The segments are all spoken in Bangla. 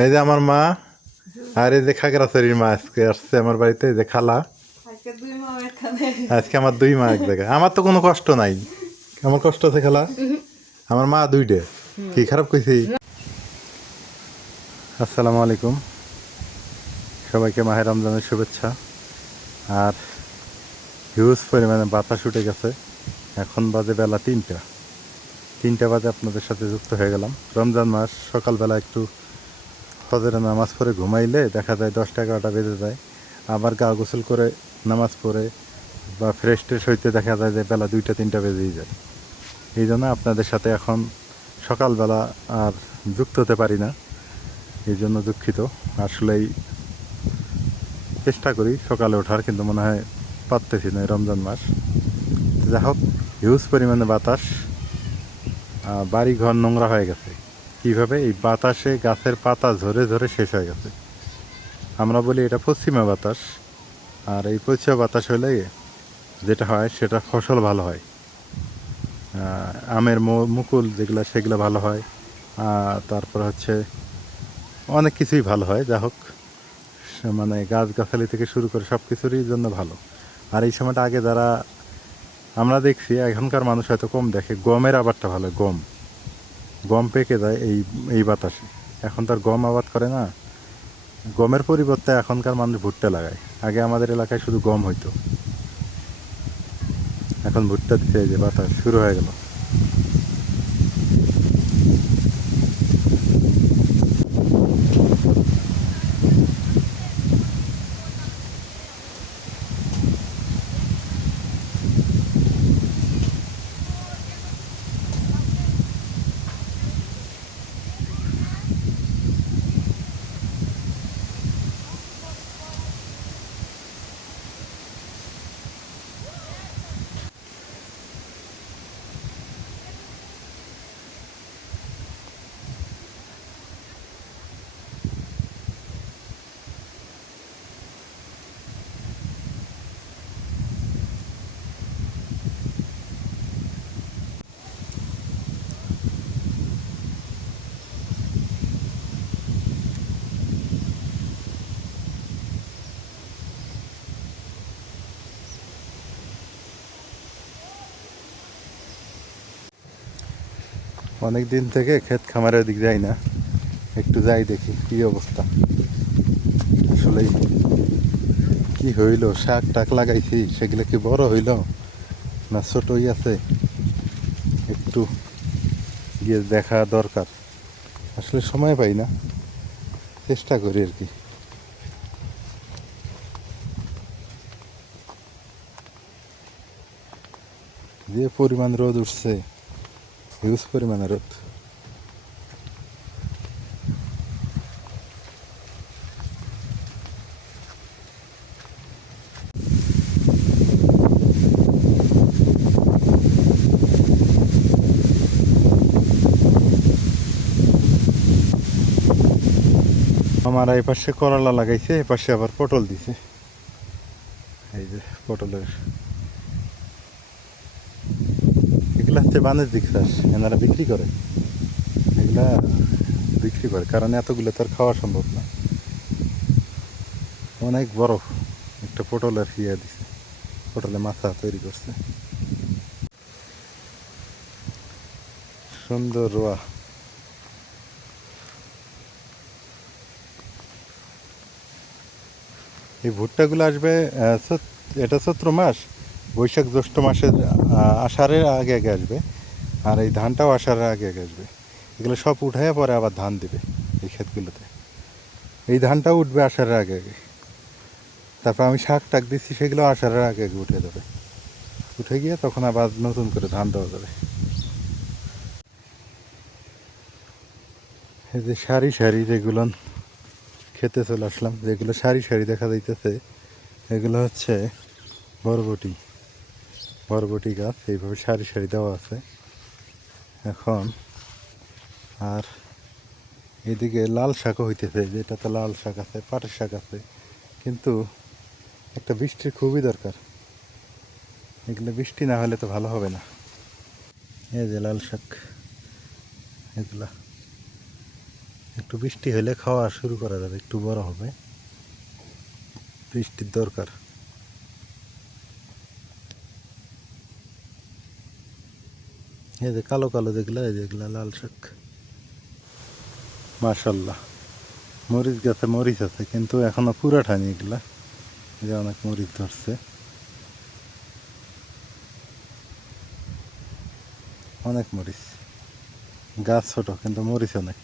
এই যে আমার মা আর এই যে খাগড়াছড়ির মা আজকে আসছে আমার বাড়িতে এই যে খালা। আজকে আমার দুই মা এক জায়গায় আমার তো কোনো কষ্ট নাই। আমার কষ্ট আছে খালা। আমার মা দুইটে। কি খারাপ কইছি? আসসালামু আলাইকুম। সবাইকে মাহের রমজানের শুভেচ্ছা। আর হিউজ পরিমাণে বাতাস উঠে গেছে। এখন বাজে বেলা তিনটা। তিনটা বাজে আপনাদের সাথে যুক্ত হয়ে গেলাম। রমজান মাস সকালবেলা একটু ফজরের নামাজ পড়ে ঘুমাইলে দেখা যায় দশটা এগারোটা বেজে যায়। আবার গা গোসল করে নামাজ পড়ে বা ফ্রেশ ট্রেশ হইতে দেখা যায় যে বেলা দুইটা, তিনটা বেজেই যায়। এই জন্য আপনাদের সাথে এখন সকালবেলা আর যুক্ত হতে পারি না। এই জন্য দুঃখিত। আসলেই চেষ্টা করি সকালে ওঠার, কিন্তু মনে হয় পারতেছি না রমজান মাস। যা হোক, হিউজ পরিমাণে বাতাস বাড়ি ঘর নোংরা হয়ে গেছে। কীভাবে এই বাতাসে গাছের পাতা ঝরে ঝরে শেষ হয়ে গেছে। আমরা বলি এটা পশ্চিমা বাতাস। আর এই পশ্চিমা বাতাস হলে যেটা হয়, সেটা ফসল ভালো হয়। আমের মুকুল যেগুলো, সেগুলো ভালো হয়। তারপর হচ্ছে অনেক কিছুই ভালো হয়। যা হোক মানে গাছ গাছালি থেকে শুরু করে সব কিছুরই জন্য ভালো। আর এই সময়টা আগে যারা, আমরা দেখছি, এখনকার মানুষ হয়তো কম দেখে। গমের আবারটা ভালো গম। গম পেকে যায় এই এই বাতাসে। এখন তার গম আবাদ করে না। গমের পরিবর্তে এখনকার মানুষ ভুট্টা লাগায়। আগে আমাদের এলাকায় শুধু গম হইতো। এখন ভুট্টা দিতে যে বাতাস শুরু হয়ে গেল। অনেক দিন থেকে ক্ষেত খামারের দিক যাই না। একটু যাই দেখি কি অবস্থা। আসলে কি হইল? শাক টাক লাগাইছি, সেগুলো কি বড় হইল না ছোটই আছে? একটু গিয়ে দেখা দরকার। আসলে সময় পাই না। চেষ্টা করি আর কি। যে পরিমাণ রোদ উঠছে হিউজ পরিমাণে রোদ আমার এই পাশে করলা লাগাইছে এই পাশে আবার পটল দিছে এই যে পটলের এগুলা হচ্ছে বাণিজ্যিক চাষ, এনারা বিক্রি করে। এগুলা বিক্রি করে, কারণ এতগুলো তো আর খাওয়া সম্ভব না। অনেক বড় একটা পটলের ইয়ে দিছে পটলের মাথা তৈরি করছে। সুন্দর রোয়া। এই ভুট্টাগুলো আসবে এটা চৈত্র মাস, বৈশাখ জ্যৈষ্ঠ মাসের আষাঢ়ের আগে আগে আসবে। আর এই ধানটাও আষাঢ়ের আগে আগে আসবে। এগুলো সব উঠাইয়া পরে আবার ধান দিবে এই ক্ষেতগুলোতে। এই ধানটাও উঠবে আষাঢ়ের আগে আগে। তারপর আমি শাক টাক দিচ্ছি, সেগুলো আষাঢ়ের আগে আগে উঠে যাবে। উঠে গিয়ে তখন আবার নতুন করে ধান দেওয়া যাবে। এই যে সারি সারি যেগুলো খেতে চলে আসলাম, যেগুলো সারি সারি দেখা যাইতেছে, এগুলো হচ্ছে বরবটি। বরবটি গাছ এইভাবে সারি সারি দেওয়া আছে। এখন আর এদিকে লাল শাকও হইতেছে, যেটাতে লাল শাক আছে, পাটের শাক আছে। কিন্তু একটা বৃষ্টির খুবই দরকার। এগুলো বৃষ্টি না হলে তো ভালো হবে না। এই যে লাল শাক, এগুলা। একটু বৃষ্টি হলে খাওয়া শুরু করা যাবে, একটু বড় হবে। বৃষ্টির দরকার। এই যে কালো কালো যেগুলো, এই যেগুলো লাল শাক। মার্শাল্লাহ মরিচ গাছে মরিচ আছে, কিন্তু এখনও পুরা ঠানি এগুলা যে অনেক মরিচ ধরছে। অনেক মরিচ। গাছ ছোট, কিন্তু মরিচ অনেক।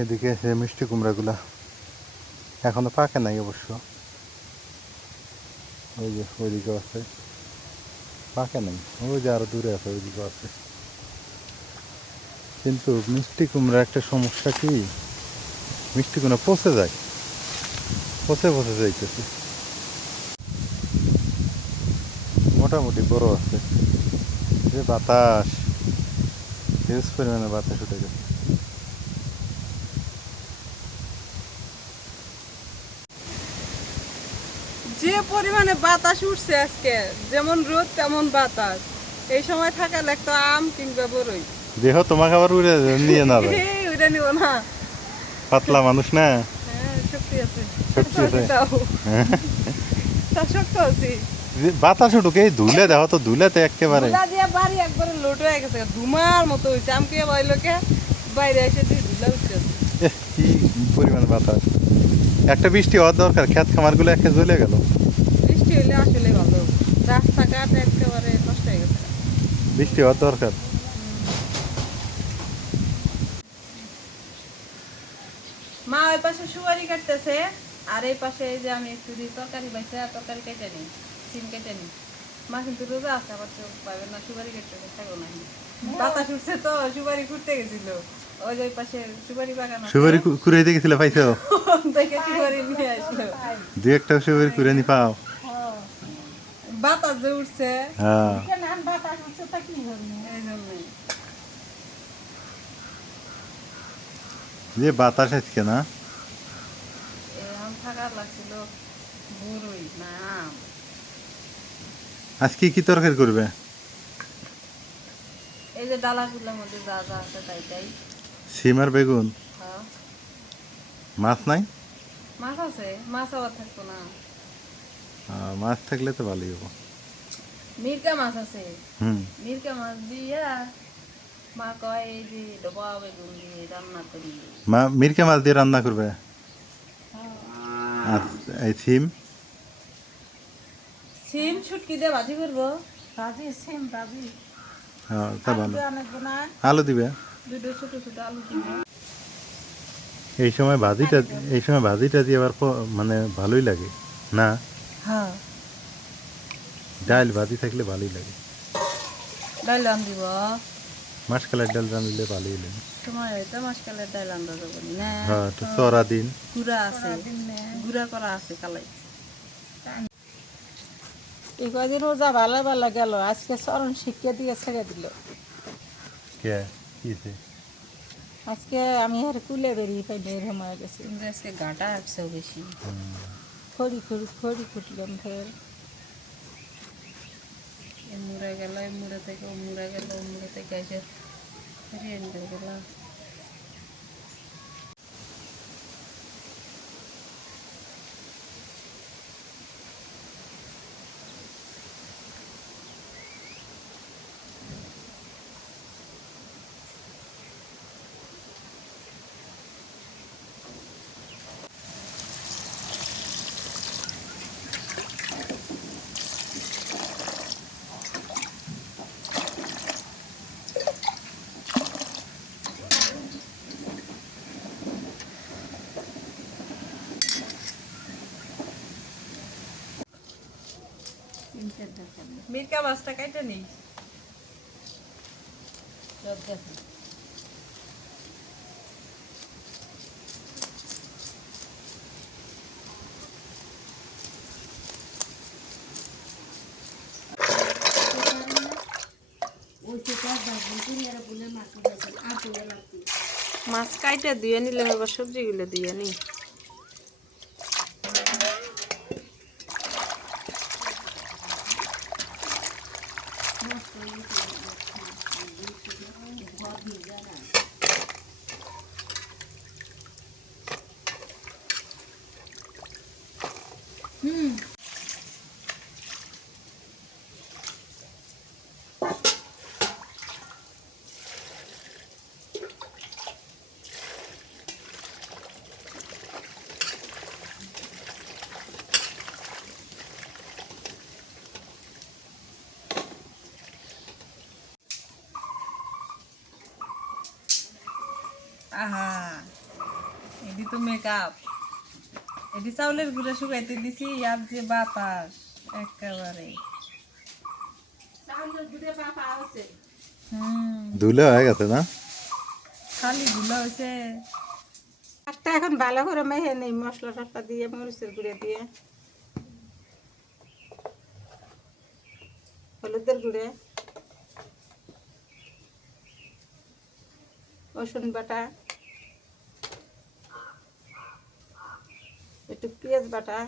এদিকে যে মিষ্টি কুমড়াগুলা এখনও পাকে নাই অবশ্য। ওই ওইদিকে আছে পাকে নাই ওই যে আরও দূরে আছে ওইদিকে আছে কিন্তু মিষ্টি কুমড়া একটা সমস্যা কি মিষ্টি কুমড়া পচে যায় পচে পচে যাইতেছে মোটামুটি বড় আছে যে বাতাস হিউজ পরিমাণে বাতাস উঠে গেছে যে পরিমাণে বাতাস উঠছে আজকে যেমন রোদ তেমন বাতাস। এই সময় থাকা লাগতো আম কিংবা বড়ই দেহ তোমাকে আবার উড়ে নিয়ে না এই নিব না। পাতলা মানুষ না? হ্যাঁ শক্তি আছে। শক্তি আছে। শক্ত আছি। বাতাস উঠুক এই ধুলে দেখো তো ধুলেতে একেবারে। ধুলা দিয়ে বাড়ি একবারে লোট হয়ে গেছে ধুমার মতো হয়েছে। আমকে বাইলোকে বাইরে এসে দিয়ে ধুলা উঠছে। কি পরিমাণ বাতাস। একটা বৃষ্টি হওয়ার দরকার খেত খামারগুলো একে জ্বলে গেল। হইলে আসলে ভালো। রাস্তাঘাট একেবারে নষ্ট হয়ে গেছে। বৃষ্টি হওয়ার দরকার। মা ওই পাশে সুপারি কাটতেছে আর এই পাশে এই যে আমি একটু তরকারি পাইছে আর তরকারি কেটে নিই সিম কেটে নিই। মা কিন্তু রোজা আছে আবার চোখ পাবে না সুপারি কাটতে থাকো না বাতাস উঠছে তো সুপারি ঘুরতে গেছিল। ওই যে পাশে সুপারি বাগান সুপারি কুড়াইতে গেছিলে পাইছো? দেখে সুপারি নিয়ে আসলো। দু একটা সুপারি কুড়ে নি পাও। বাতাস যে উঠছে হ্যাঁ এই জন্যই যে বাতাস আজকে না? এরকম থাকার লাগছিল। বড়ই না। আম। আজকে কি তরকারি করবে? এই যে ডালাগুলোর মধ্যে যা যা আছে তাই তাই। সিম আর বেগুন? হ্যাঁ। মাছ নাই? মাছ আছে মাছ আবার থাকতো না। মাছ থাকলে তো ভালোই হব। মিরকা মাছ আছে। হুম। মিরকা মাছ দিয়া মা কয় এই যে ডবা বেগুন দিয়ে রান্না করি। মা মিরকে মাছ দিয়ে রান্না করবে? আর এই সিম? সিম ছুটকি দিয়ে ভাজি করব। ভাজি সিম ভাজি। হ্যাঁ তা ভালো। আলু দিবে? দুটো ছোট ছোট আলু দিব এই সময় ভাজিটা এই সময় ভাজিটা দিয়ে আবার মানে ভালোই লাগে না? হ্যাঁ ডাল ভাজি থাকলে ভালোই লাগে ডাল আন দিব মাসকালের ডাল রান্নলে ভালোই লাগে তোমার এটা মাসকালের ডাল আনতে যাব না হ্যাঁ একটু চড়া দিন গুড়া আছে গুড়া করা আছে কালাই এই কদিন রোজা ভালো ভালো গেল আজকে চরণ শিক্ষা দিয়ে ছেড়ে দিল কে কিছে আজকে আমি আর কুলে বেরিয়ে পাই বের হয়ে গেছি কিন্তু আজকে গাটা আসছে বেশি খড়ি খড়ি খড়ি কুটলাম ফের এ মুড়ে গেল এ মুড়ে থেকে ও মুড়ে গেল ও মুড়ে থেকে এসে ফিরিয়ে নিতে মিরকা মাছটা কাইটা নেই মাছ কাইটা দিয়ে নিলে এবার সবজিগুলো দিয়ে নি। মেকআপ। এটি চাউলের গুঁড়া শুকাইতে দিছি ইয়ার যে বাতাস একেবারে হুম। ধুলে হয়ে গেছে না? খালি গুলা হয়েছে একটা এখন ভালো করে মেহে নেই মশলা টসলা দিয়ে মরিচের গুঁড়ে দিয়ে। হলুদের গুঁড়ে। রসুন বাটা। একটু পেঁয়াজ বাটা।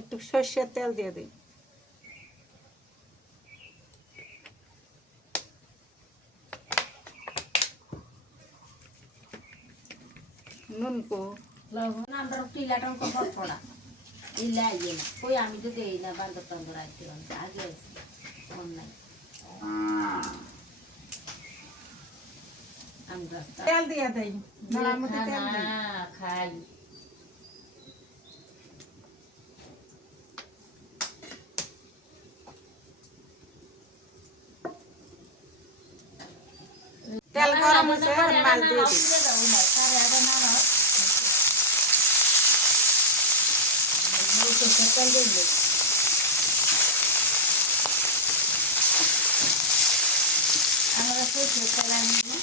একটু সর্ষের তেল দিয়ে দিই। নুন কো। লবণ, আমরা টিলা টঙ্ক পড়া ইলা ইয়ে কই আমি তো দেই না বান্দর তন্দর আগে আইছি মন নাই আমি রাস্তা তেল দিয়ে দেই নাড়ার মধ্যে তেল খানা দিই খাই তেল গরম হচ্ছে মাছ দিয়ে দিই আমরা সরষে তেল আনি না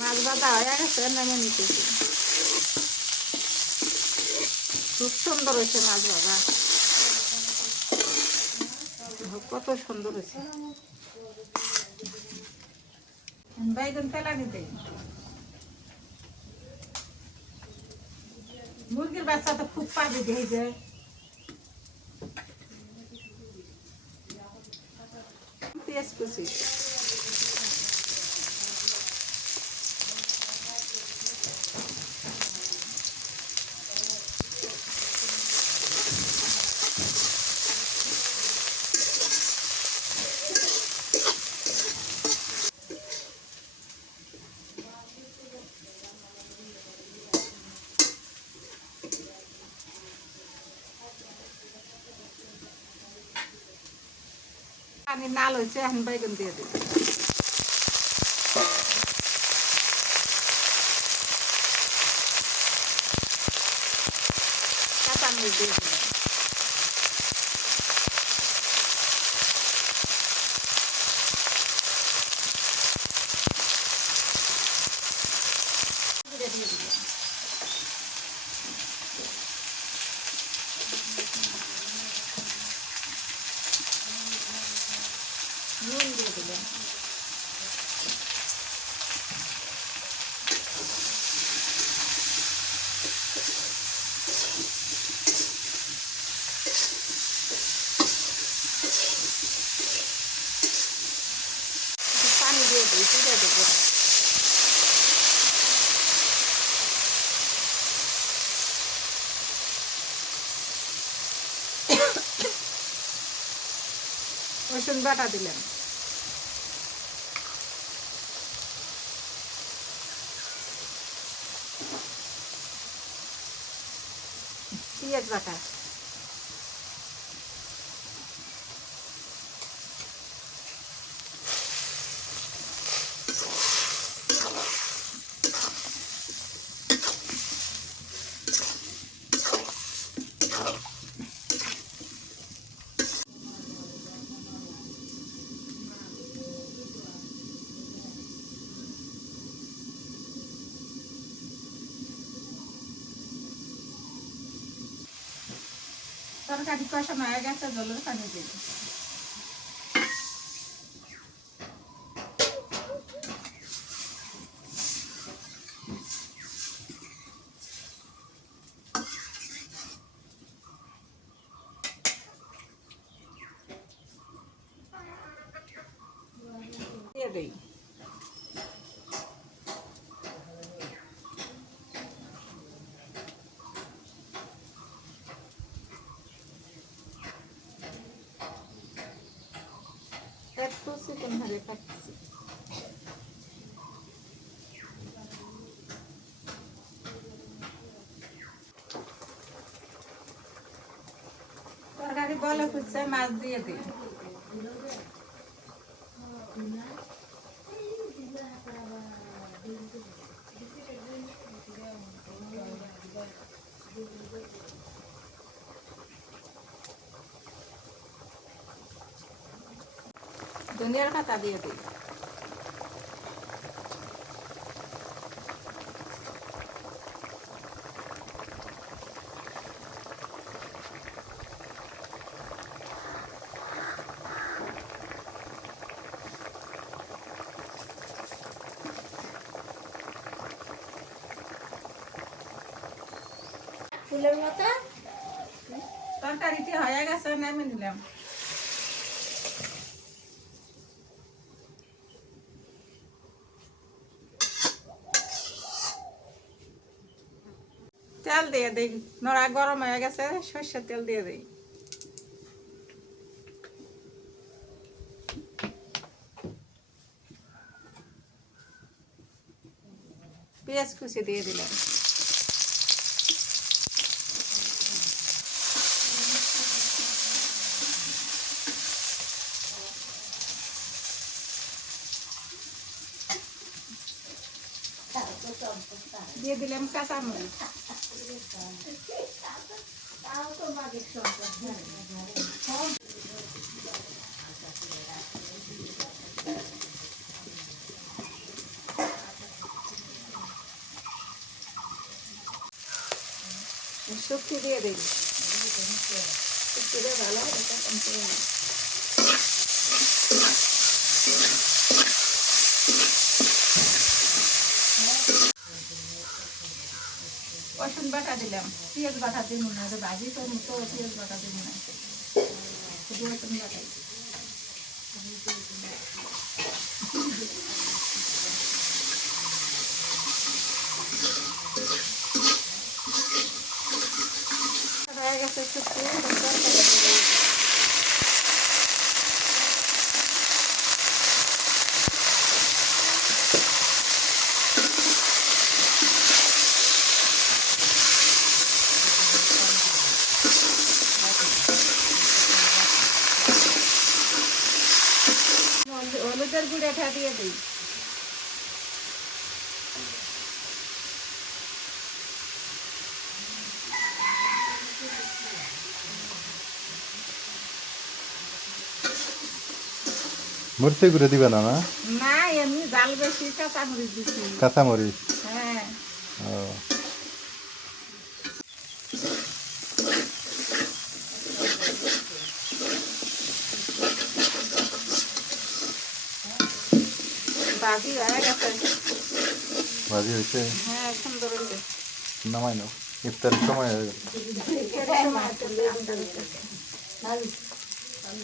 মাছ বাঁধা গেছে নেমে নিতেছি খুব সুন্দর হয়েছে মাছ বাবা। কত সুন্দর হয়েছে। বাইগন তেলা দিতে মুরগির বাচ্চা তো খুব পাবি দিয়ে যায় পেঁয়াজ কুচি। পানি নাল হয়েছে এখন বাইগন দিয়ে দিই কাঁচা মরিচ দিয়ে রসুন বাটা দিলাম। পেঁয়াজ বাটা। তরকারি কষা হয়ে গেছে জলের পানি দিই দিয়ে দিই একটু চিকেন হারে পাচ্ছি তরকারি বলে খুঁজছে মাছ দিয়ে দিই। ধনিয়ার পাতা দিয়ে দিই ফুলের মতো তরকারিটি হয়ে গেছে নামে নিলাম তেল দিয়ে দিই। নড়া গরম হয়ে গেছে, সর্ষের তেল দিয়ে দিই। পেঁয়াজ কুচি দিয়ে দিলাম। দিয়ে দিলাম কাঁচামরিচ। শুক্তি দিয়ে দিই শুক্তি দিয়ে ভালো এটা কম করে নিই। রসুন বাটা দিলাম। পেঁয়াজ বাটা দিব না এটা ভাজি, তো তো পেঁয়াজ বাটা দিব না শুধু বাটাই। হয়ে গেছে শুক্তি তরকারি দিয়ে দিই। হলুদ- হলুদের গুঁড়াটা দিয়ে দিই মরিচে গুঁড়ো দিবে না না? না এমনি জাল বেশি কাঁচামরিচ দিচ্ছি কাঁচামরিচ? হ্যাঁ। ও। বাজি হয়ে গেছে। ভাজি হয়েছে? হ্যাঁ সুন্দর হয়েছে। নামাই নাও। ইফতারের সময় হয়ে গেল বাজিতে হয়ে গেছে নাম দেখাই গরম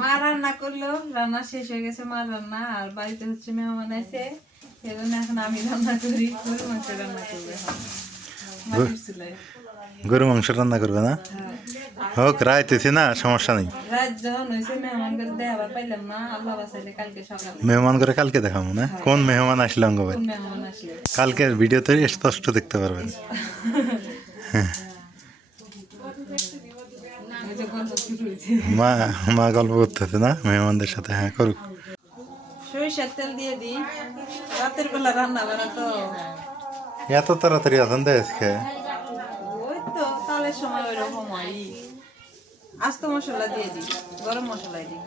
মা রান্না করল রান্না শেষ হয়ে গেছে মা রান্না আর বাড়িতে হচ্ছে মেহমান আছে সেজন্য এখন আমি রান্না করি গরু মাংস রান্না করবে গরু মাংস রান্না করবে না? হোক রাইতেছি না সমস্যা নেই। মেহমান করে কালকে দেখাবো না? কোন মেহমান আসলে অঙ্গ ভাই কোন মেহমান আসলে? কালকে ভিডিওতে স্পষ্ট দেখতে পারবেন। ওই যে গল্প শুরু হয়েছে মা মা গল্প করতেছে না? মেহমানদের সাথে হ্যাঁ করুক। সরিষার তেল দিয়ে দিই। রাতের বেলা রান্না করা তো এত তাড়াতাড়ি আছেন তো আজকে? ওই তো কালের সময় ওই রকম হয় আস্ত মশলা দিয়ে দিই গরম মশলা দিই।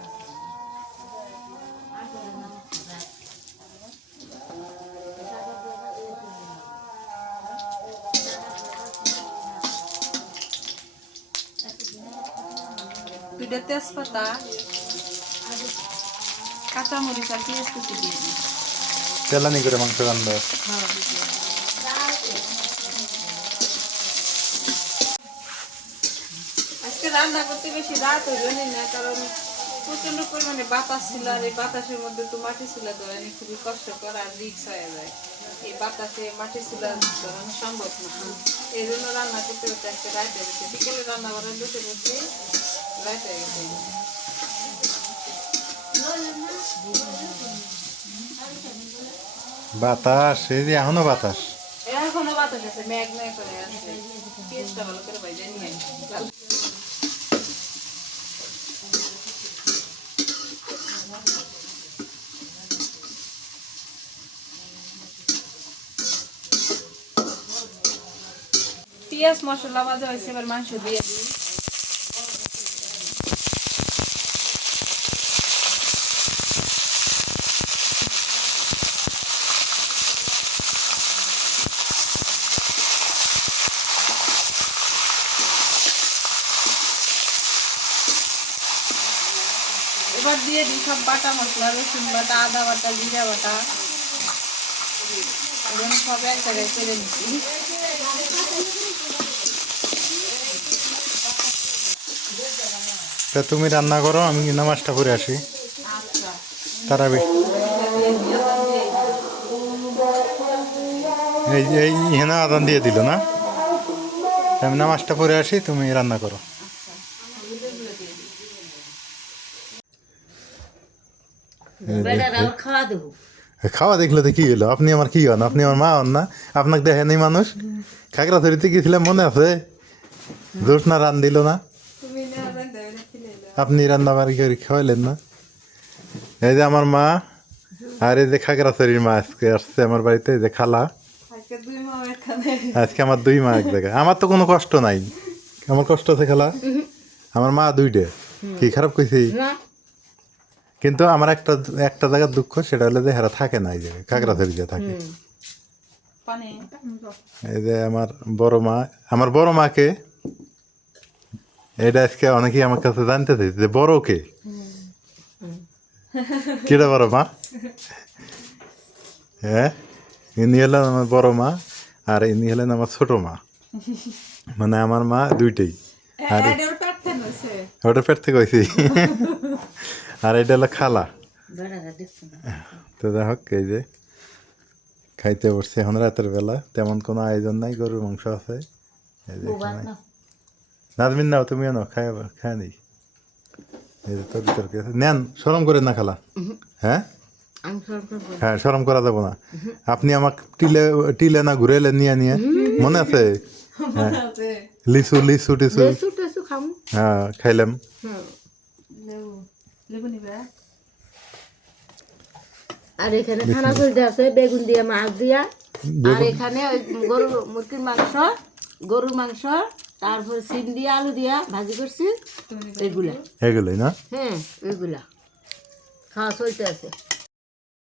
দুইটা তেজপাতা কাঁচামরিচ আর পেঁয়াজ কুচি দিয়ে দিই তেলানি করে মাংস রান্না আজকে রান্না করতে বেশি রাত হইল না কারণ প্রচণ্ড পরিমাণে বাতাস ছিল আর এই বাতাসের মধ্যে তো মাটি ছিল ধরেন খুবই কষ্টকর আর রিক্স হয়ে যায় এই বাতাসে মাটি ছিল ধরেন সম্ভব না এই জন্য রান্না করতে করতে আজকে রাত হয়ে গেছে বিকেলে রান্না করার বসে বসে বাতাস, এই যে এখনও বাতাস। এখনও বাতাস আছে করে আছে। ভালো করে পেঁয়াজ মশলা ভাজা হয়েছে, এবার মাংস দিয়ে দিই এবার দিয়ে দিই সব বাটা মশলা, রসুন বাটা, আদা বাটা, জিরা বাটা। সব এক জায়গায় করে নিচ্ছি। তুমি রান্না করো, আমি নামাজটা করে আসি। তারাবি। এই হেনা আদান দিয়ে দিল না? আমি নামাজটা পরে আসি, তুমি রান্না করো বেটার আবার খাওয়া দেবো খাওয়া দেখলে তো কি হলো আপনি আমার কি হন? আপনি আমার মা হন না? আপনাকে দেখেনি মানুষ? খাগড়া খাগড়াছড়িতে গেছিলাম মনে আছে? না রান দিল না। আপনি রান্না বাড়ি করে খাওয়াইলেন না? এই যে আমার মা আর এই যে খাগড়া খাগড়াছড়ির মা আজকে আসছে আমার বাড়িতে এই যে খালা। আজকে আমার দুই মা এক জায়গায়। আমার তো কোনো কষ্ট নাই। আমার কষ্ট আছে খালা। আমার মা দুইটে। কি খারাপ কইছি? না। কিন্তু আমার একটা একটা জায়গার দুঃখ সেটা হলো যে হেরা থাকে না এই জায়গায় কাঁকড়া খাগড়াছড়ি যে থাকে। এই যে আমার বড় মা আমার বড় মাকে এটা আজকে অনেকেই আমার কাছে জানতে চাইছে যে বড় কে? কিটা বড় মা? হ্যাঁ? ইনি হলেন আমার বড় মা আর ইনি হলেন আমার ছোট মা। মানে আমার মা দুইটাই। আর প্যাটার্ন হয়েছে। ওটা পেট থেকে হয়েছি। আর এটা হলো খালা। তো যাই হোক এই যে খাইতে বসছি এখন রাতের বেলা। তেমন কোনো আয়োজন নাই গরুর মাংস আছে। এই যে নাজমিন নাও তুমিও নাও খাই খায় নি এই যে আছে। নেন সরম করে না খালা। হ্যাঁ? হ্যাঁ সরম করা যাব না। আপনি আমাকে টিলে টিলে না ঘুরে এলেন নিয়ে নিয়ে। মনে আছে? হ্যাঁ। লিচু লিচু টিচু। হ্যাঁ খাইলাম। নিবে আর এখানে খানা চলতে আছে বেগুন দিয়ে মাছ দিয়া। আর এখানে ওই গরুর মুরগির মাংস গরুর মাংস তারপর সিম দিয়ে আলু দিয়া ভাজি করছি এগুলা। এগুলাই না? হ্যাঁ এগুলা। খাওয়া চলতে আছে।